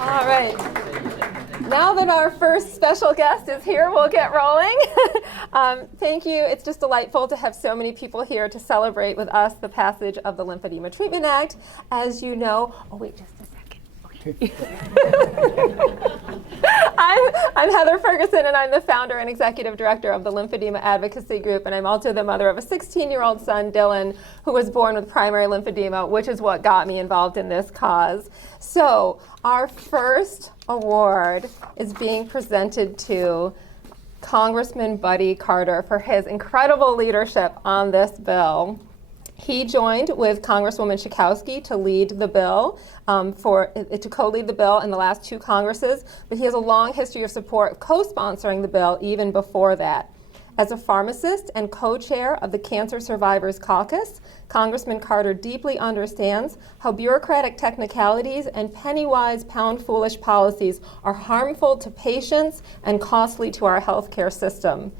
All right. Now that our first special guest is here, we'll get rolling. Thank you. It's just delightful to have so many people here to celebrate with us the passage of the Lymphedema Treatment Act. As you know, oh wait, just a second. Okay. I'm Heather Ferguson, and I'm the founder and executive director of the Lymphedema Advocacy Group, and I'm also the mother of a 16-year-old son, Dylan, who was born with primary lymphedema, which is what got me involved in this cause. So our first award is being presented to Congressman Buddy Carter for his incredible leadership on this bill. He joined with Congresswoman Schakowsky to lead the bill, to co-lead the bill in the last two Congresses, but he has a long history of support co-sponsoring the bill even before that. As a pharmacist and co-chair of the Cancer Survivors Caucus, Congressman Carter deeply understands how bureaucratic technicalities and penny-wise, pound-foolish policies are harmful to patients and costly to our healthcare system.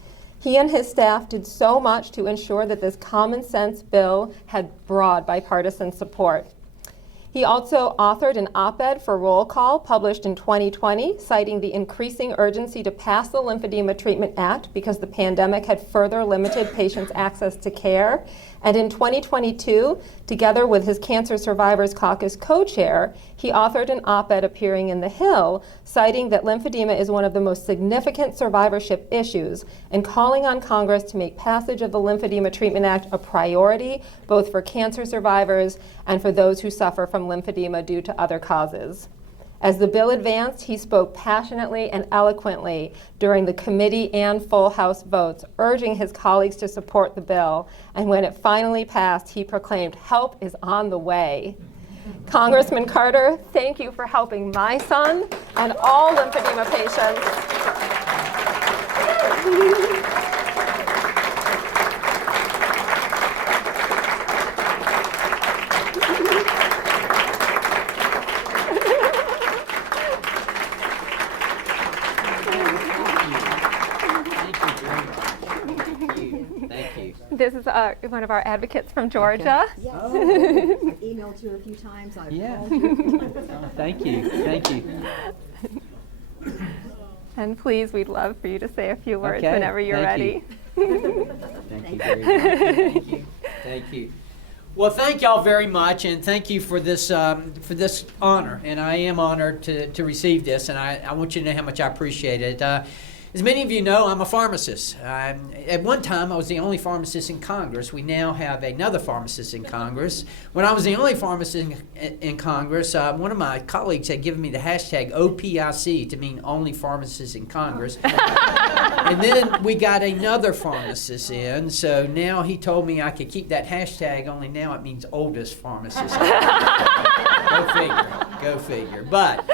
He and his staff did so much to ensure that this common sense bill had broad bipartisan support. He also authored an op-ed for Roll Call published in 2020, citing the increasing urgency to pass the Lymphedema Treatment Act because the pandemic had further limited patients' access to care. And in 2022, together with his Cancer Survivors Caucus co-chair, he authored an op-ed appearing in The Hill, citing that lymphedema is one of the most significant survivorship issues, and calling on Congress to make passage of the Lymphedema Treatment Act a priority, both for cancer survivors and for those who suffer from lymphedema due to other causes. As the bill advanced, he spoke passionately and eloquently during the committee and full House votes, urging his colleagues to support the bill. And when it finally passed, he proclaimed, "Help is on the way." Congressman Carter, thank you for helping my son and all lymphedema patients. This is one of our advocates from Georgia. Okay. Yes. I've emailed you a few times. I've called you. Thank you. Thank you. And please, we'd love for you to say a few words Okay. whenever you're ready. Thank you very much. Thank you. Thank you. Well, thank y'all very much, and thank you for this honor. And I am honored to receive this, and I want you to know how much I appreciate it. As many of you know, I'm a pharmacist. At one time, I was the only pharmacist in Congress. We now have another pharmacist in Congress. When I was the only pharmacist in Congress, one of my colleagues had given me the hashtag OPIC to mean only pharmacist in Congress. And then we got another pharmacist in, so now he told me I could keep that hashtag, only now it means oldest pharmacist. Go figure. Go figure. But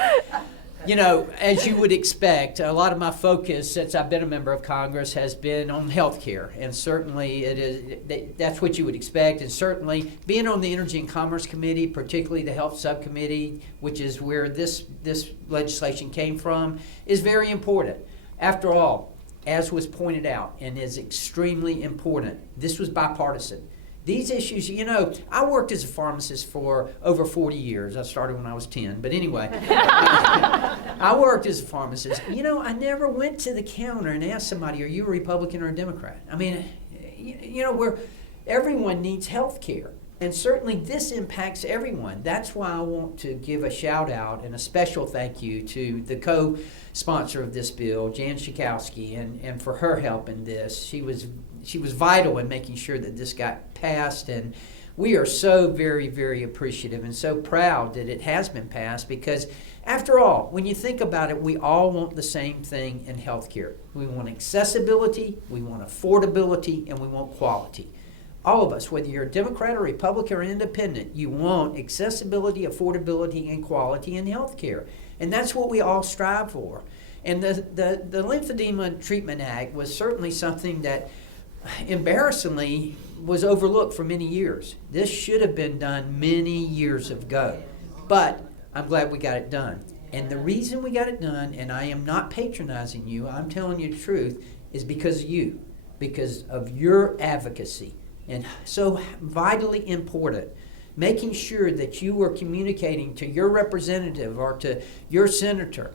you know, as you would expect, a lot of my focus since I've been a member of Congress has been on health care, and certainly that's what you would expect, and certainly being on the Energy and Commerce Committee, particularly the Health Subcommittee, which is where this legislation came from, is very important. After all, as was pointed out, and is extremely important, this was bipartisan. These issues, you know, I worked as a pharmacist for over 40 years. I started when I was 10. But anyway, I worked as a pharmacist. You know, I never went to the counter and asked somebody, are you a Republican or a Democrat? I mean, you know, everyone needs health care. And certainly this impacts everyone. That's why I want to give a shout out and a special thank you to the co-sponsor of this bill, Jan Schakowsky, and for her help in this. She was vital in making sure that this got passed, and we are so very, very appreciative and so proud that it has been passed, because after all, when you think about it, we all want the same thing in healthcare. We want accessibility, we want affordability, and we want quality. All of us, whether you're a Democrat or Republican or independent, you want accessibility, affordability, and quality in healthcare. And that's what we all strive for. And the Lymphedema Treatment Act was certainly something that embarrassingly was overlooked for many years. This should have been done many years ago, but I'm glad we got it done. And the reason we got it done, and I am not patronizing you, I'm telling you the truth, is because of you, because of your advocacy. And so vitally important making sure that you are communicating to your representative or to your senator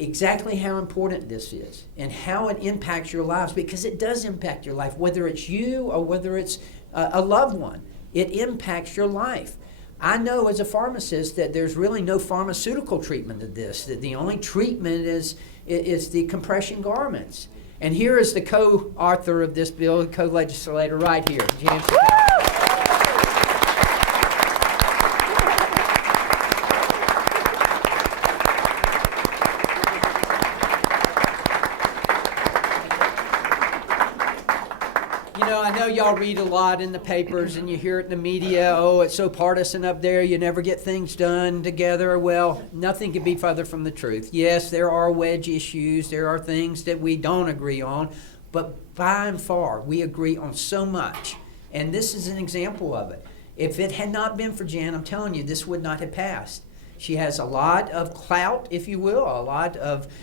exactly how important this is and how it impacts your lives, because it does impact your life, whether it's you or whether it's a loved one. It impacts your life. I know as a pharmacist that there's really no pharmaceutical treatment to this, that the only treatment is the compression garments. And here is the co-author of this bill, co-legislator right here, Jan Schakowsky. I know y'all read a lot in the papers and you hear it in the media, oh, it's so partisan up there, you never get things done together. Well, nothing could be further from the truth. Yes, there are wedge issues, there are things that we don't agree on, but by and far, we agree on so much. And this is an example of it. If it had not been for Jan, I'm telling you, this would not have passed. She has a lot of clout, if you will,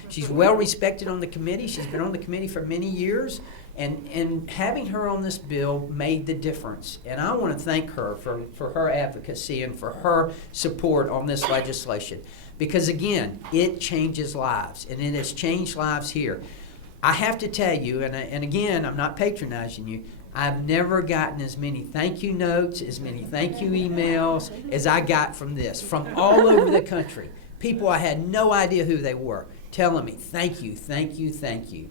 she's well respected on the committee. She's been on the committee for many years. And having her on this bill made the difference. And I want to thank her for her advocacy and for her support on this legislation. Because again, it changes lives, and it has changed lives here. I have to tell you, and again, I'm not patronizing you, I've never gotten as many thank you notes, as many thank you emails as I got from this, from all over the country. People I had no idea who they were, telling me, thank you, thank you, thank you.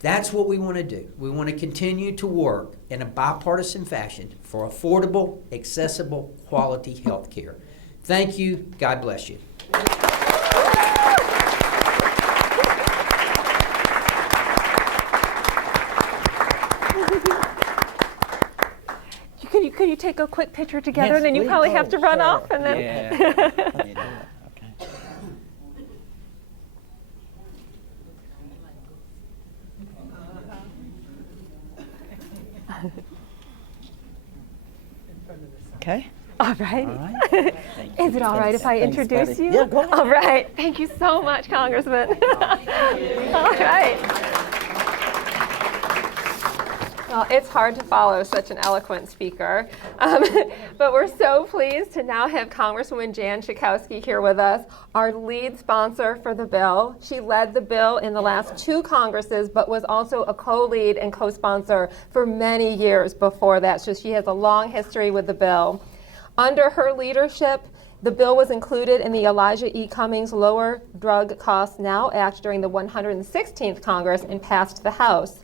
That's what we want to do. We want to continue to work in a bipartisan fashion for affordable, accessible, quality health care. Thank you. God bless you. Could you take a quick picture together, Yes, and then you please. probably have to run sure. off, and then. Yeah. Okay. Okay. All right. All right. Thank Is it all right if I Thanks, introduce buddy. you? Yeah, go ahead. All right. Thank you so much, Congressman. All right. Well, it's hard to follow such an eloquent speaker, but we're so pleased to now have Congresswoman Jan Schakowsky here with us, our lead sponsor for the bill. She led the bill in the last 2 Congresses, but was also a co-lead and co-sponsor for many years before that, so she has a long history with the bill. Under her leadership, the bill was included in the Elijah E. Cummings Lower Drug Costs Now Act during the 116th Congress and passed the House.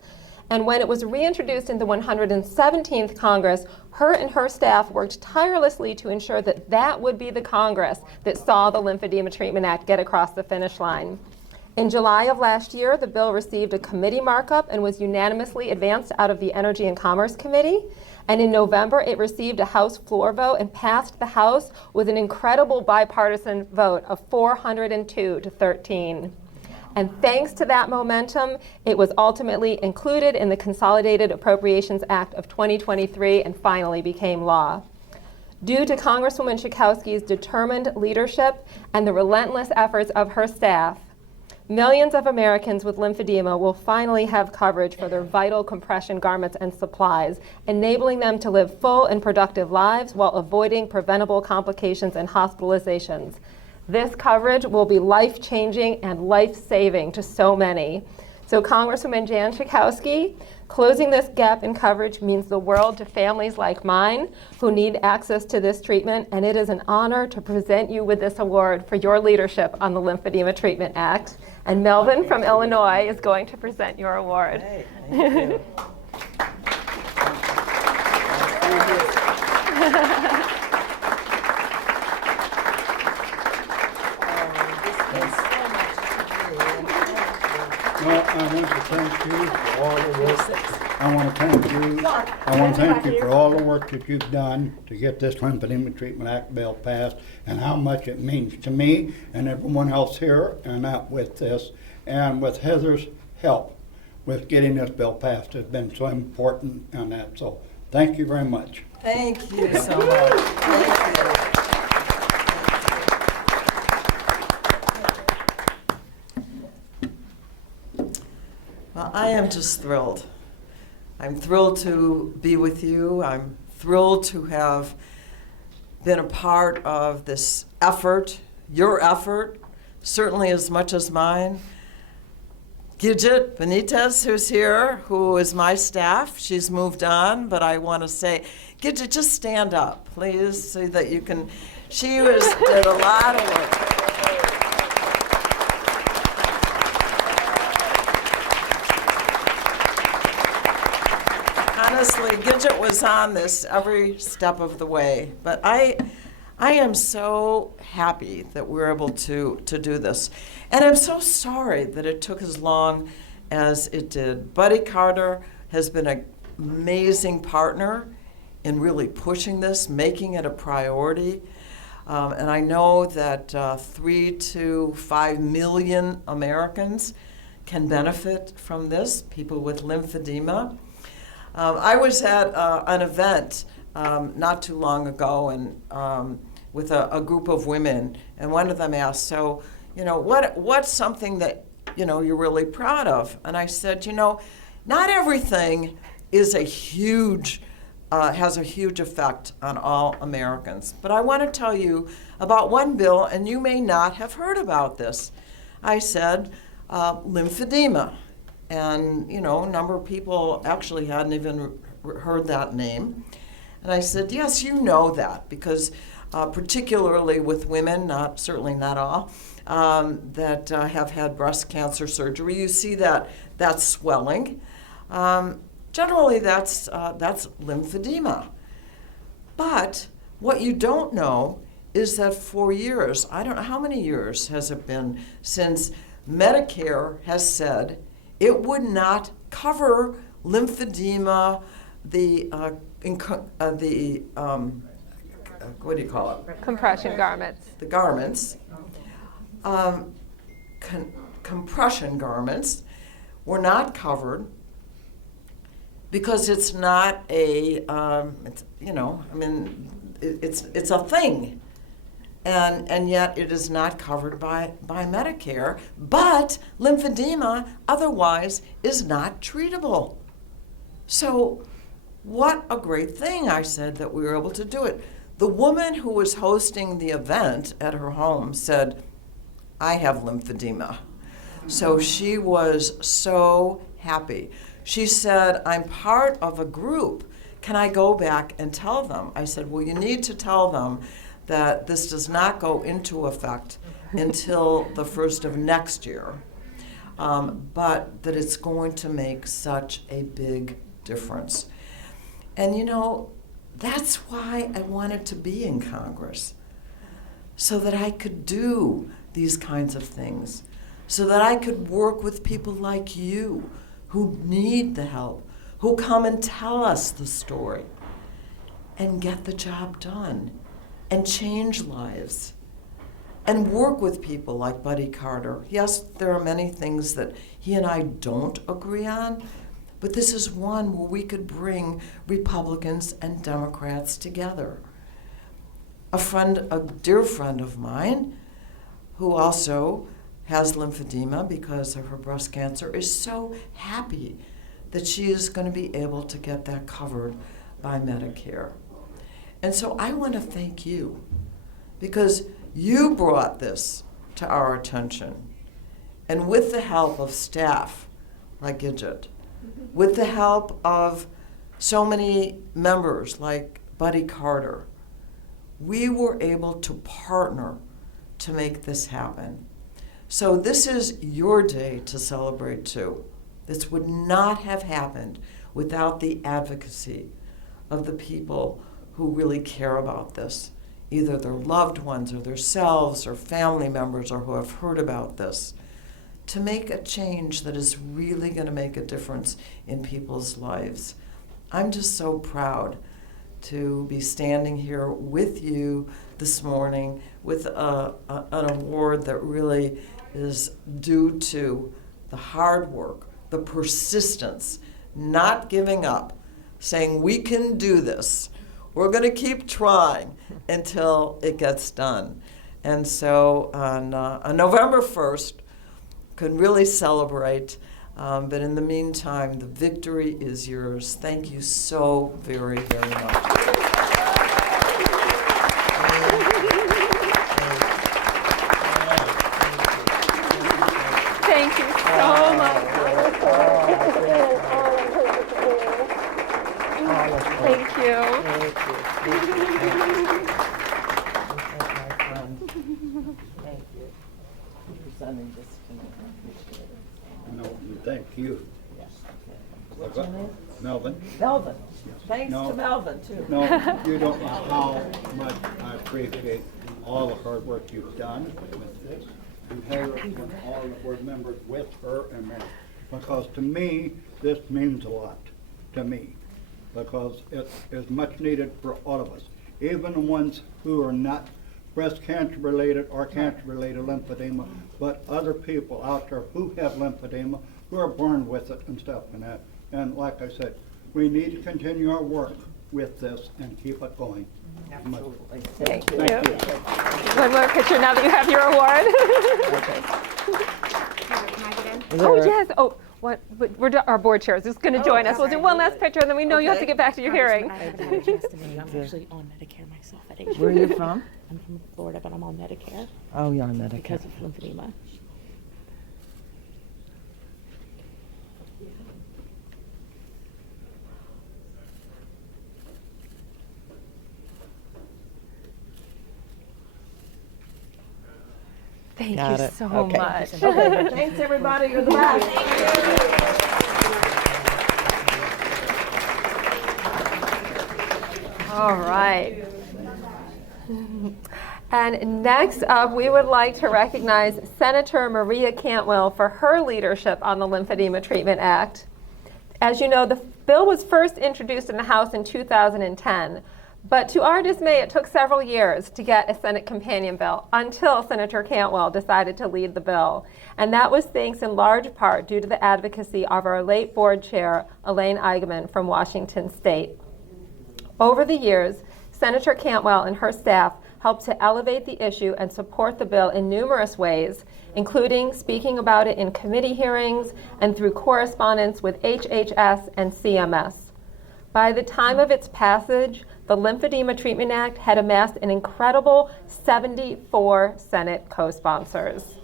And when it was reintroduced in the 117th Congress, her and her staff worked tirelessly to ensure that that would be the Congress that saw the Lymphedema Treatment Act get across the finish line. In July of last year, the bill received a committee markup and was unanimously advanced out of the Energy and Commerce Committee. And in November, it received a House floor vote and passed the House with an incredible bipartisan vote of 402 to 13. And thanks to that momentum, it was ultimately included in the Consolidated Appropriations Act of 2023 and finally became law. Due to Congresswoman Schakowsky's determined leadership and the relentless efforts of her staff, millions of Americans with lymphedema will finally have coverage for their vital compression garments and supplies, enabling them to live full and productive lives while avoiding preventable complications and hospitalizations. This coverage will be life-changing and life-saving to so many. So Congresswoman Jan Schakowsky, closing this gap in coverage means the world to families like mine who need access to this treatment, and it is an honor to present you with this award for your leadership on the Lymphedema Treatment Act. And Melvin from Illinois is going to present your award. Hey, thank you. Well, I want to thank you for all the work. I want to thank you for all the work that you've done to get this Lymphedema Treatment Act bill passed, and how much it means to me and everyone else here, and that with this, and with Heather's help with getting this bill passed has been so important on that. So thank you very much. Thank you so much. Thank you. Well, I am just thrilled. I'm thrilled to be with you. I'm thrilled to have been a part of this effort, your effort, certainly as much as mine. Gidget Benitez, who's here, who is my staff, she's moved on, but I want to say, Gidget, just stand up, please, so that you can. Did a lot of work. Honestly, Gidget was on this every step of the way, but I am so happy that we're able to do this. And I'm so sorry that it took as long as it did. Buddy Carter has been an amazing partner in really pushing this, making it a priority. And I know that 3 to 5 million Americans can benefit from this, people with lymphedema. I was at an event not too long ago and with a group of women, and one of them asked, so, what's something that, you're really proud of? And I said, not everything is has a huge effect on all Americans. But I want to tell you about one bill, and you may not have heard about this. I said lymphedema. And, a number of people actually hadn't even heard that name. And I said, yes, you know that, because particularly with women, certainly not all, that have had breast cancer surgery, you see that swelling. Generally, that's lymphedema. But what you don't know is that for years, I don't know how many years has it been since Medicare has said it would not cover lymphedema, what do you call it? Compression garments. The garments, compression garments were not covered because it's not it's a thing. And yet it is not covered by Medicare, but lymphedema otherwise is not treatable. So what a great thing, I said, that we were able to do it. The woman who was hosting the event at her home said, I have lymphedema. So she was so happy. She said, I'm part of a group. Can I go back and tell them? I said, well, you need to tell them that this does not go into effect until the 1st of next year, but that it's going to make such a big difference. And that's why I wanted to be in Congress, so that I could do these kinds of things, so that I could work with people like you who need the help, who come and tell us the story and get the job done and change lives and work with people like Buddy Carter. Yes, there are many things that he and I don't agree on, but this is one where we could bring Republicans and Democrats together. A dear friend of mine, who also has lymphedema because of her breast cancer, is so happy that she is going to be able to get that covered by Medicare. And so I want to thank you, because you brought this to our attention. And with the help of staff like Gidget, with the help of so many members like Buddy Carter, we were able to partner to make this happen. So this is your day to celebrate too. This would not have happened without the advocacy of the people who really care about this, either their loved ones or themselves or family members or who have heard about this, to make a change that is really going to make a difference in people's lives. I'm just so proud to be standing here with you this morning with an award that really is due to the hard work, the persistence, not giving up, saying we can do this. We're going to keep trying until it gets done. And so on November 1st, can really celebrate. But in the meantime, the victory is yours. Thank you so very, very much. Thank you for presenting this to me. I appreciate it. No, thank you. Yes, okay. What's your name? Melvin. Melvin. Thanks No. to Melvin, too. No, you don't know how much I appreciate all the hard work you've done with this. And her and all the board members with her and me. Because to me, this means a lot, to me. Because it is much needed for all of us. Even the ones who are not breast cancer related or cancer related lymphedema, but other people out there who have lymphedema, who are born with it and stuff and that. And like I said, we need to continue our work with this and keep it going. Absolutely. Thank you. Thank you. One more picture now that you have your award. Oh, yes. Oh, what? Our board chair is just going to join us. We'll do one last picture, and then we know you have to get back to your hearing. I haven't had a chance to meet you. I'm actually on Medicare myself at age Where are you from? I'm from Florida, but I'm on Medicare Oh, you're on Medicare. because of lymphedema. Thank Got you it. so Okay. much. Okay, thanks, everybody. You're the best. All right. And next up, we would like to recognize Senator Maria Cantwell for her leadership on the Lymphedema Treatment Act. As you know, the bill was first introduced in the House in 2010, but to our dismay, it took several years to get a Senate companion bill until Senator Cantwell decided to lead the bill. And that was thanks in large part due to the advocacy of our late board chair, Elaine Eigenman from Washington State. Over the years, Senator Cantwell and her staff helped to elevate the issue and support the bill in numerous ways, including speaking about it in committee hearings and through correspondence with HHS and CMS. By the time of its passage, the Lymphedema Treatment Act had amassed an incredible 74 Senate co-sponsors.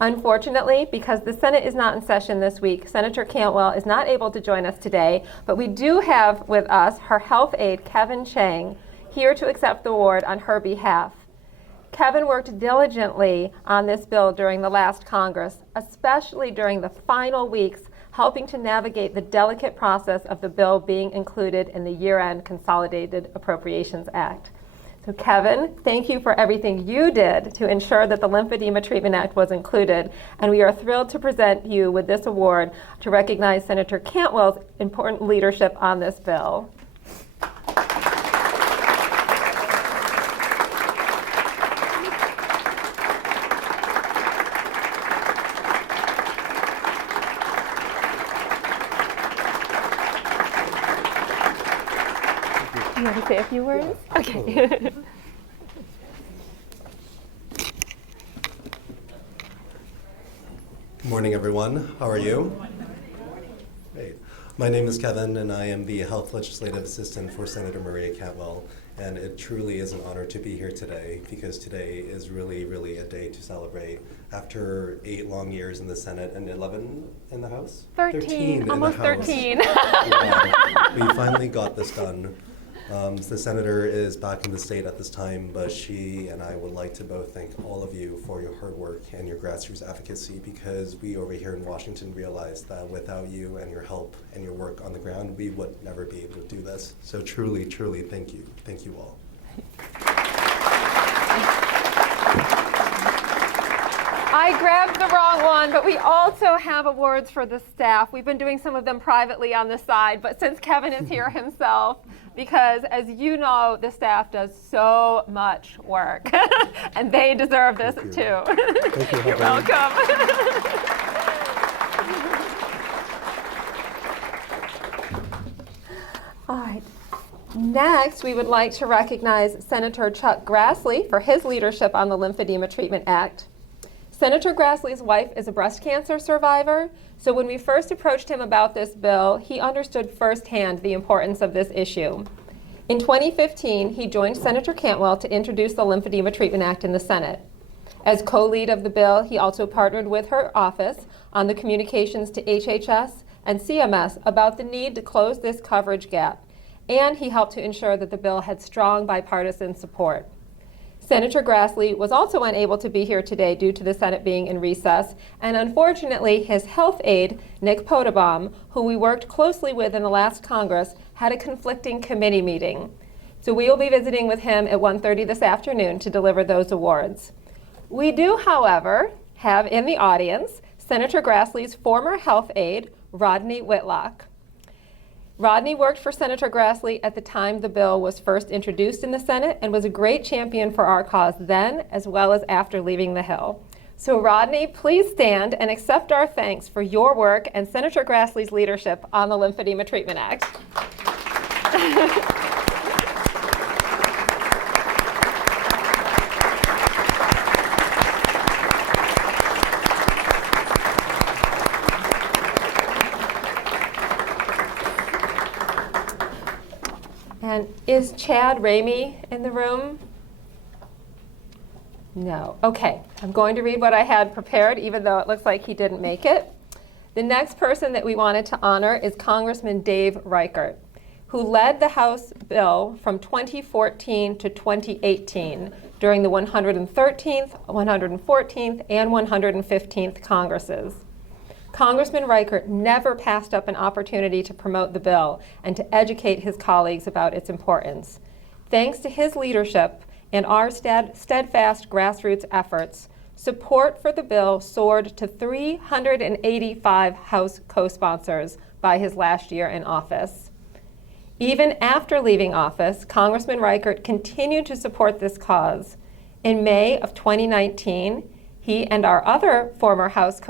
Unfortunately, because the Senate is not in session this week, Senator Cantwell is not able to join us today, but we do have with us her health aide, Kevin Chang, here to accept the award on her behalf. Kevin worked diligently on this bill during the last Congress, especially during the final weeks, helping to navigate the delicate process of the bill being included in the year-end Consolidated Appropriations Act. So Kevin, thank you for everything you did to ensure that the Lymphedema Treatment Act was included, and we are thrilled to present you with this award to recognize Senator Cantwell's important leadership on this bill. You want to say a few words? Okay. Good morning, everyone. How are you? Great. My name is Kevin, and I am the Health Legislative Assistant for Senator Maria Cantwell. And it truly is an honor to be here today, because today is really, really a day to celebrate. After 8 long years in the Senate and 11 in the House? 13, in almost the House. 13. Yeah, we finally got this done. The senator is back in the state at this time, but she and I would like to both thank all of you for your hard work and your grassroots advocacy, because we over here in Washington realize that without you and your help and your work on the ground, we would never be able to do this. So truly, truly thank you. Thank you all. I grabbed the wrong one, but we also have awards for the staff. We've been doing some of them privately on the side, but since Kevin is here himself, because as you know, the staff does so much work, and they deserve this Thank you. too. Thank you, You're Heather. welcome. All right. Next, we would like to recognize Senator Chuck Grassley for his leadership on the Lymphedema Treatment Act. Senator Grassley's wife is a breast cancer survivor, so when we first approached him about this bill, he understood firsthand the importance of this issue. In 2015, he joined Senator Cantwell to introduce the Lymphedema Treatment Act in the Senate. As co-lead of the bill, he also partnered with her office on the communications to HHS and CMS about the need to close this coverage gap. and he helped to ensure that the bill had strong bipartisan support. Senator Grassley was also unable to be here today due to the Senate being in recess, and unfortunately his health aide, Nick Potabaum, who we worked closely with in the last Congress, had a conflicting committee meeting. So we will be visiting with him at 1:30 this afternoon to deliver those awards. We do, however, have in the audience Senator Grassley's former health aide, Rodney Whitlock. Rodney worked for Senator Grassley at the time the bill was first introduced in the Senate and was a great champion for our cause then as well as after leaving the Hill. So Rodney, please stand and accept our thanks for your work and Senator Grassley's leadership on the Lymphedema Treatment Act. And is Chad Ramey in the room? No. Okay, I'm going to read what I had prepared, even though it looks like he didn't make it. The next person that we wanted to honor is Congressman Dave Reichert, who led the House bill from 2014 to 2018 during the 113th, 114th, and 115th Congresses. Congressman Reichert never passed up an opportunity to promote the bill and to educate his colleagues about its importance. Thanks to his leadership and our steadfast grassroots efforts, support for the bill soared to 385 House co-sponsors by his last year in office. Even after leaving office, Congressman Reichert continued to support this cause. In May of 2019, he and our other former House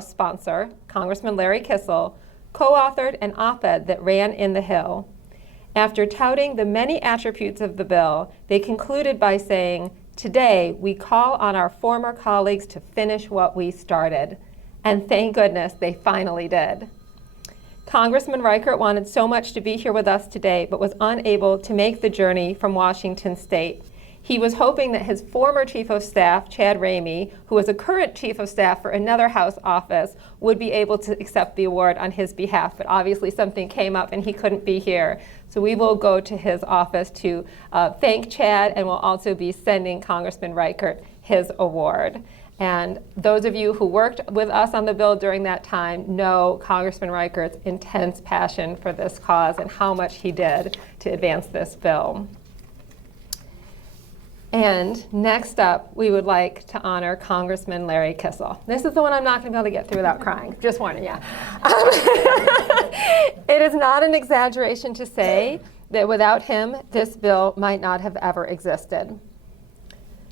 sponsor, Congressman Larry Kissel, co-authored an op-ed that ran in the Hill. After touting the many attributes of the bill, they concluded by saying, "Today, we call on our former colleagues to finish what we started." And thank goodness they finally did. Congressman Reichert wanted so much to be here with us today, but was unable to make the journey from Washington State. He was hoping that his former Chief of Staff, Chad Ramey, who is a current Chief of Staff for another House office, would be able to accept the award on his behalf, but obviously something came up and he couldn't be here. So we will go to his office to thank Chad, and we'll also be sending Congressman Reichert his award. And those of you who worked with us on the bill during that time know Congressman Reichert's intense passion for this cause and how much he did to advance this bill. And next up, we would like to honor Congressman Larry Kissel. This is the one I'm not going to be able to get through without crying, just warning you. It is not an exaggeration to say that without him, this bill might not have ever existed.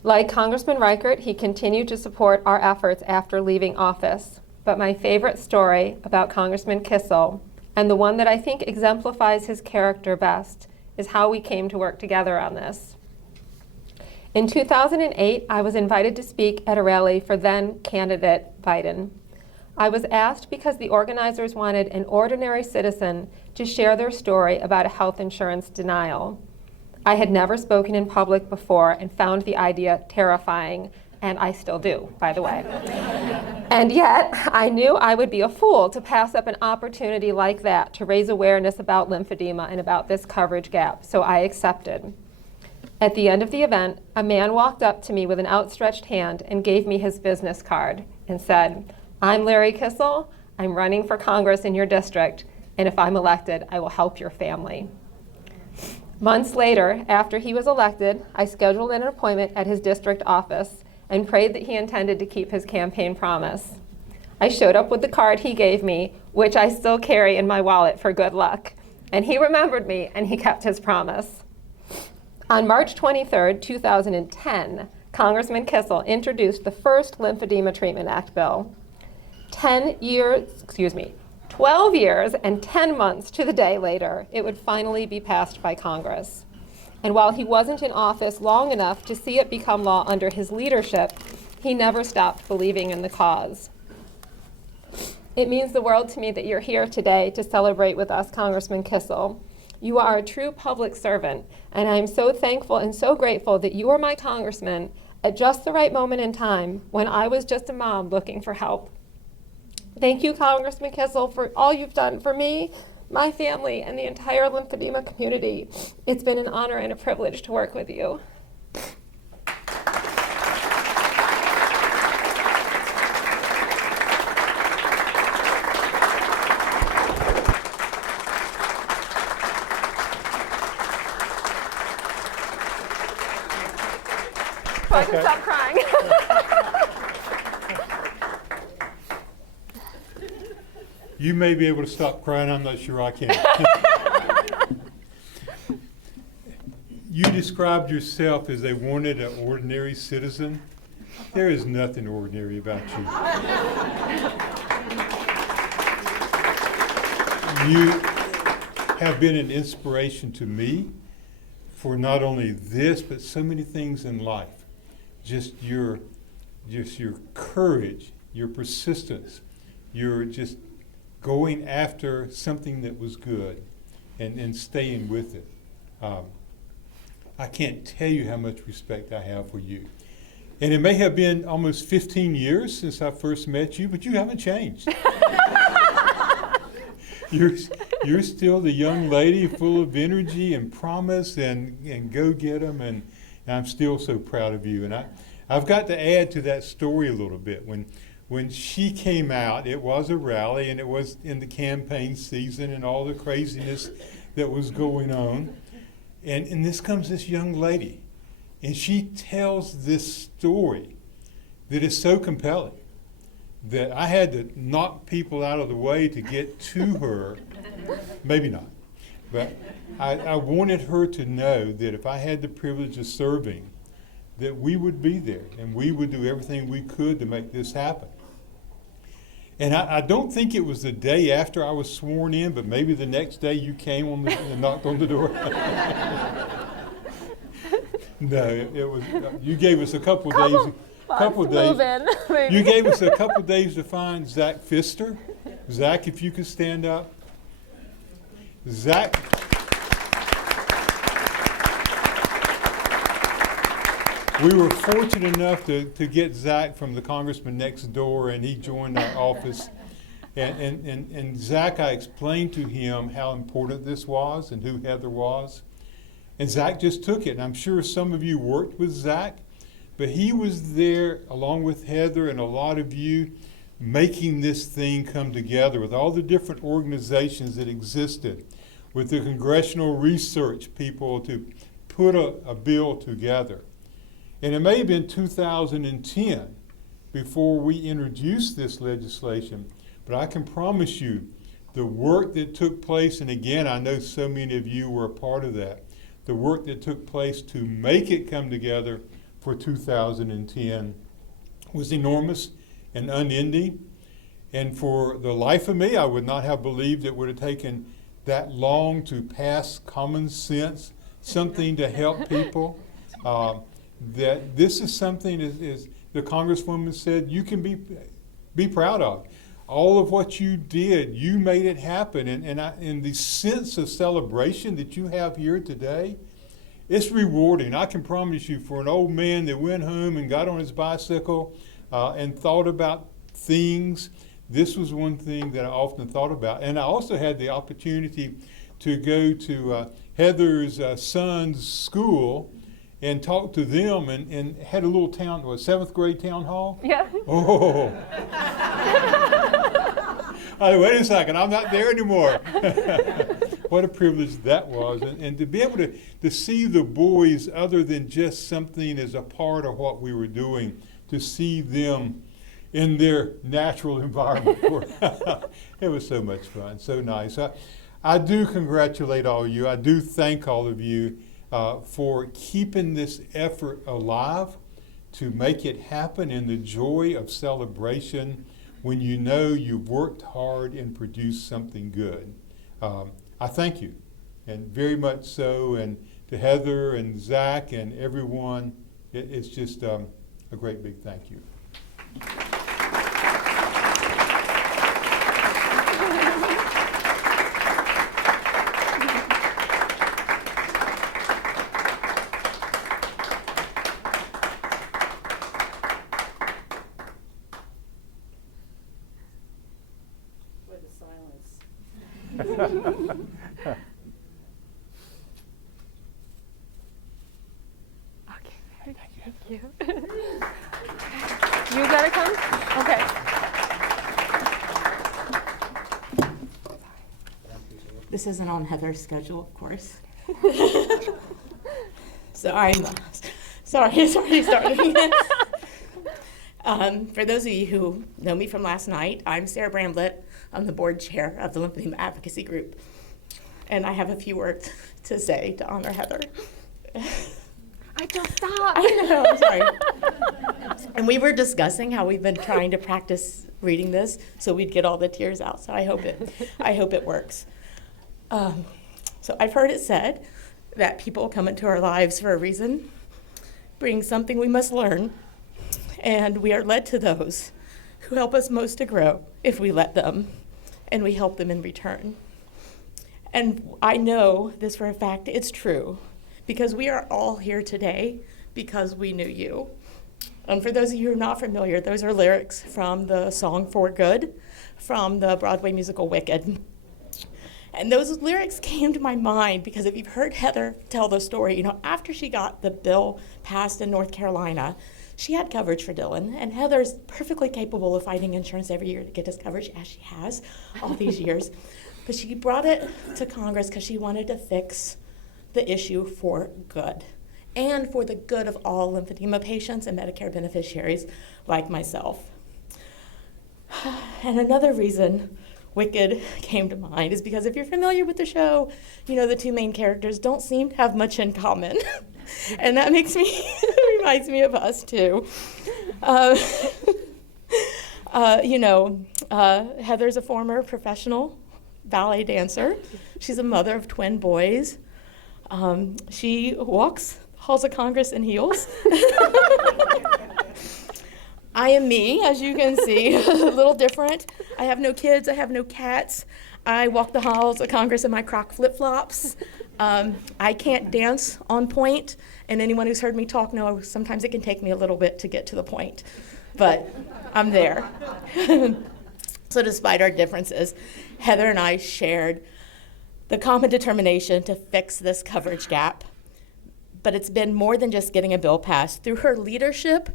Like Congressman Reichert, he continued to support our efforts after leaving office. But my favorite story about Congressman Kissel, and the one that I think exemplifies his character best, is how we came to work together on this. In 2008, I was invited to speak at a rally for then-candidate Biden. I was asked because the organizers wanted an ordinary citizen to share their story about a health insurance denial. I had never spoken in public before and found the idea terrifying, and I still do, by the way. And yet, I knew I would be a fool to pass up an opportunity like that to raise awareness about lymphedema and about this coverage gap, so I accepted. At the end of the event, a man walked up to me with an outstretched hand and gave me his business card and said, "I'm Larry Kissel, I'm running for Congress in your district, and if I'm elected, I will help your family." Months later, after he was elected, I scheduled an appointment at his district office and prayed that he intended to keep his campaign promise. I showed up with the card he gave me, which I still carry in my wallet for good luck, and he remembered me and he kept his promise. On March 23, 2010, Congressman Kissel introduced the first Lymphedema Treatment Act bill. 12 years and 10 months to the day later, it would finally be passed by Congress. And while he wasn't in office long enough to see it become law under his leadership, he never stopped believing in the cause. It means the world to me that you're here today to celebrate with us, Congressman Kissel. You are a true public servant, and I'm so thankful and so grateful that you were my congressman at just the right moment in time when I was just a mom looking for help. Thank you, Congressman Kissel, for all you've done for me, my family, and the entire lymphedema community. It's been an honor and a privilege to work with you. So I can stop crying. You may be able to stop crying, I'm not sure I can. You described yourself as they wanted an ordinary citizen. There is nothing ordinary about you. You have been an inspiration to me for not only this, but so many things in life. Just your courage, your persistence, your just going after something that was good and staying with it. I can't tell you how much respect I have for you. And it may have been almost 15 years since I first met you, but you haven't changed. You're still the young lady full of energy and promise and go get 'em, and I'm still so proud of you. And I've got to add to that story a little bit. When she came out, it was a rally, and it was in the campaign season and all the craziness that was going on. And this comes this young lady, and she tells this story that is so compelling that I had to knock people out of the way to get to her. Maybe not. But I wanted her to know that if I had the privilege of serving, that we would be there and we would do everything we could to make this happen. And I don't think it was the day after I was sworn in, but maybe the next day you came and knocked on the door. No, it was. You gave us a couple days. Move in, maybe. You gave us a couple days to find Zach Pfister. Zach, if you could stand up. Zach. We were fortunate enough to get Zach from the congressman next door, and he joined our office. And Zach, I explained to him how important this was and who Heather was. And Zach just took it. And I'm sure some of you worked with Zach, but he was there along with Heather and a lot of you making this thing come together with all the different organizations that existed, with the Congressional research people to put a bill together. And it may have been 2010 before we introduced this legislation, but I can promise you the work that took place, and again, I know so many of you were a part of that, the work that took place to make it come together for 2010 was enormous and unending. And for the life of me, I would not have believed it would have taken that long to pass common sense, something to help people. That this is something, as the Congresswoman said, you can be proud of. All of what you did, you made it happen. And the sense of celebration that you have here today, it's rewarding. I can promise you, for an old man that went home and got on his bicycle and thought about things, this was one thing that I often thought about. And I also had the opportunity to go to Heather's son's school and talked to them and had a little seventh grade town hall. Yeah. Oh. Wait a second, I'm not there anymore. What a privilege that was. And to be able to see the boys, other than just something as a part of what we were doing, to see them in their natural environment. It was so much fun, so nice. I do congratulate all of you. I do thank all of you for keeping this effort alive, to make it happen in the joy of celebration when you know you've worked hard and produced something good. I thank you, and very much so, and to Heather and Zach and everyone, it's just a great big thank you. Okay, thank you. You gotta come? Okay. This isn't on Heather's schedule, of course. So I'm sorry starting. For those of you who know me from last night, I'm Sarah Bramblett. I'm the board chair of the Lymphedema Advocacy Group. And I have a few words to say to honor Heather. I just stopped. I know, I'm sorry. And we were discussing how we've been trying to practice reading this so we'd get all the tears out. So I hope it works. So I've heard it said that people come into our lives for a reason, bring something we must learn, and we are led to those who help us most to grow if we let them, and we help them in return. And I know this for a fact, it's true, because we are all here today because we knew you. And for those of you who are not familiar, those are lyrics from the song For Good from the Broadway musical Wicked. And those lyrics came to my mind because if you've heard Heather tell the story, after she got the bill passed in North Carolina, she had coverage for Dylan, and Heather's perfectly capable of fighting insurance every year to get his coverage, as she has all these years. But she brought it to Congress because she wanted to fix the issue for good, and for the good of all lymphedema patients and Medicare beneficiaries like myself. And another reason Wicked came to mind is because if you're familiar with the show, the two main characters don't seem to have much in common. And that reminds me of us too. Heather's a former professional ballet dancer. She's a mother of twin boys. She walks halls of Congress in heels. I am me, as you can see, a little different. I have no kids, I have no cats. I walk the halls of Congress in my Croc flip-flops. I can't dance on point, and anyone who's heard me talk knows sometimes it can take me a little bit to get to the point, but I'm there. So despite our differences, Heather and I shared the common determination to fix this coverage gap, but it's been more than just getting a bill passed. Through her leadership,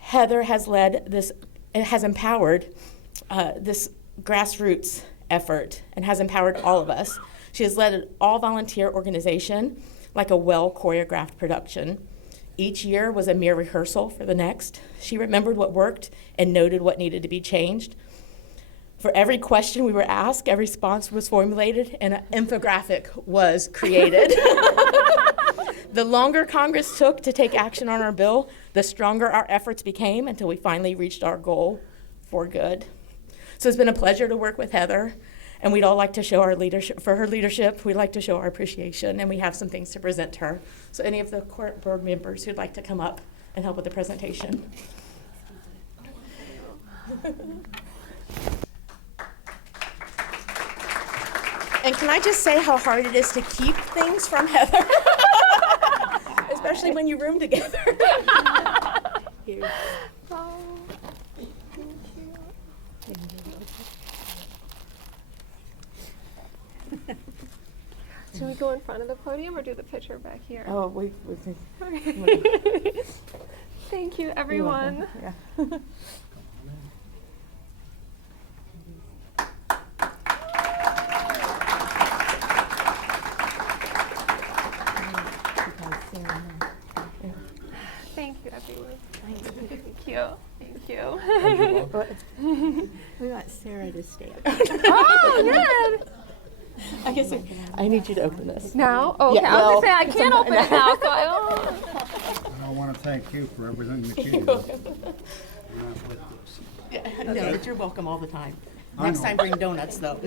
Heather has empowered this grassroots effort and has empowered all of us. She has led an all-volunteer organization like a well-choreographed production. Each year was a mere rehearsal for the next. She remembered what worked and noted what needed to be changed. For every question we were asked, every response was formulated, and an infographic was created. The longer Congress took to take action on our bill, the stronger our efforts became until we finally reached our goal for good. So it's been a pleasure to work with Heather, and we'd all like to show our leadership. For her leadership, we'd like to show our appreciation, and we have some things to present to her. So any of the court board members who'd like to come up and help with the presentation. And can I just say how hard it is to keep things from Heather? Especially when you room together. Here. Oh, should we go in front of the podium or do the picture back here? Oh, we Thank you, everyone. Yeah. Thank you, everyone. Thank you. Thank you. We want Sarah to stand. Oh, good. I guess I need you to open this. Now? Oh, okay. Yeah, I was well, going to say, I can't open it now, so I want to thank you for everything that you do. No, but you're welcome all the time. I Next know. time, bring donuts, though.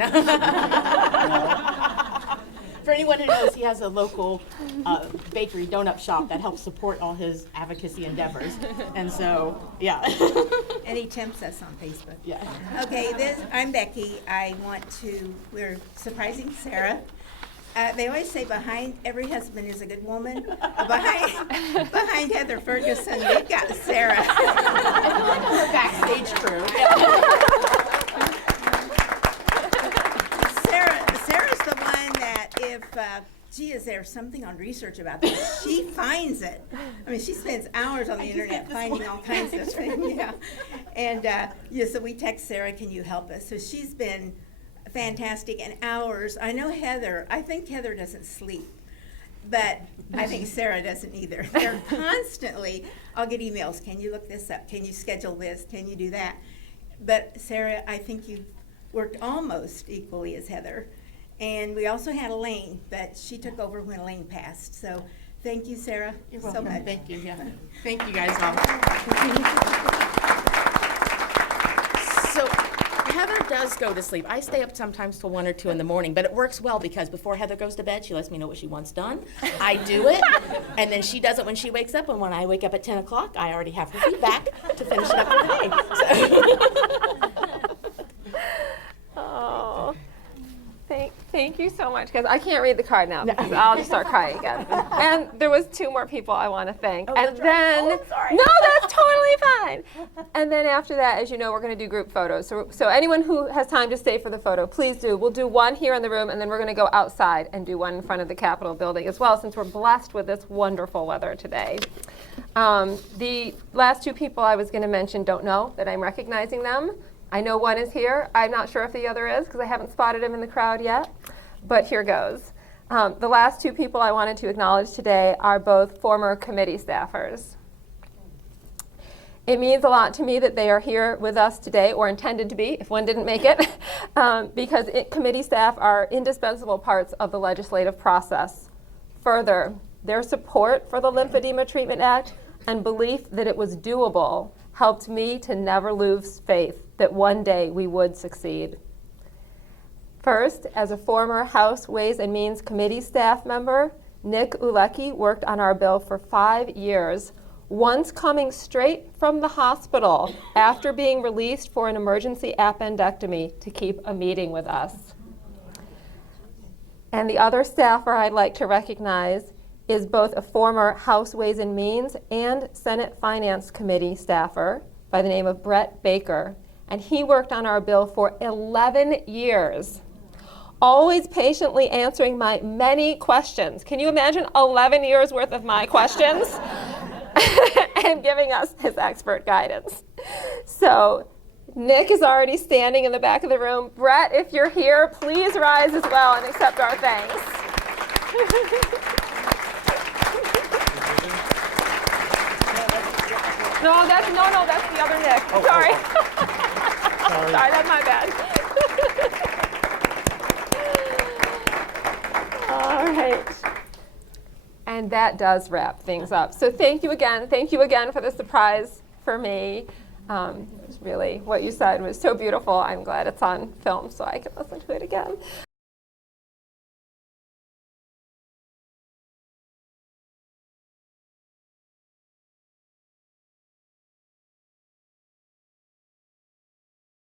For anyone who knows, he has a local bakery donut shop that helps support all his advocacy endeavors. And so, yeah. And he tempts us on Facebook. Yeah. Okay, I'm Becky. We're surprising Sarah. They always say behind every husband is a good woman. Behind Heather Ferguson, we've got Sarah. Her backstage crew. gee, is there something on research about this? She finds it. I mean, she spends hours on the internet finding all kinds of things, yeah. And so we text Sarah, can you help us? So she's been fantastic, and hours. I know Heather, I think Heather doesn't sleep, but I think Sarah doesn't either. They're constantly, I'll get emails, can you look this up? Can you schedule this? Can you do that? But Sarah, I think you've worked almost equally as Heather. And we also had Elaine, but she took over when Elaine passed. So thank you, Sarah, so much. Thank you, yeah. Thank you guys all. So Heather does go to sleep. I stay up sometimes till 1 or 2 in the morning, but it works well because before Heather goes to bed, she lets me know what she wants done. I do it, and then she does it when she wakes up, and when I wake up at 10 o'clock, I already have her feedback to finish it up for the day. Oh, thank you so much, because I can't read the card now because I'll just start crying again. And there was 2 more people I want to thank. Oh, and that's then, right. Oh, sorry. no, that's totally fine. And then after that, as you know, we're going to do group photos. So anyone who has time to stay for the photo, please do. We'll do one here in the room, and then we're going to go outside and do one in front of the Capitol building as well, since we're blessed with this wonderful weather today. The last 2 people I was going to mention don't know that I'm recognizing them. I know one is here. I'm not sure if the other is because I haven't spotted him in the crowd yet, but here goes. The last 2 people I wanted to acknowledge today are both former committee staffers. It means a lot to me that they are here with us today, or intended to be if one didn't make it, because committee staff are indispensable parts of the legislative process. Further, their support for the Lymphedema Treatment Act and belief that it was doable helped me to never lose faith that one day we would succeed. First, as a former House Ways and Means Committee staff member, Nick Ulecki worked on our bill for 5 years, once coming straight from the hospital after being released for an emergency appendectomy to keep a meeting with us. And the other staffer I'd like to recognize is both a former House Ways and Means and Senate Finance Committee staffer by the name of Brett Baker. And he worked on our bill for 11 years, always patiently answering my many questions. Can you imagine 11 years worth of my questions? And giving us his expert guidance. So Nick is already standing in the back of the room. Brett, if you're here, please rise as well and accept our thanks. No, that's the other Nick. Oh, Sorry. Sorry. Sorry, that's my bad. All right. And that does wrap things up. So thank you again. Thank you again for the surprise for me. It was really, what you said was so beautiful. I'm glad it's on film so I can listen to it again.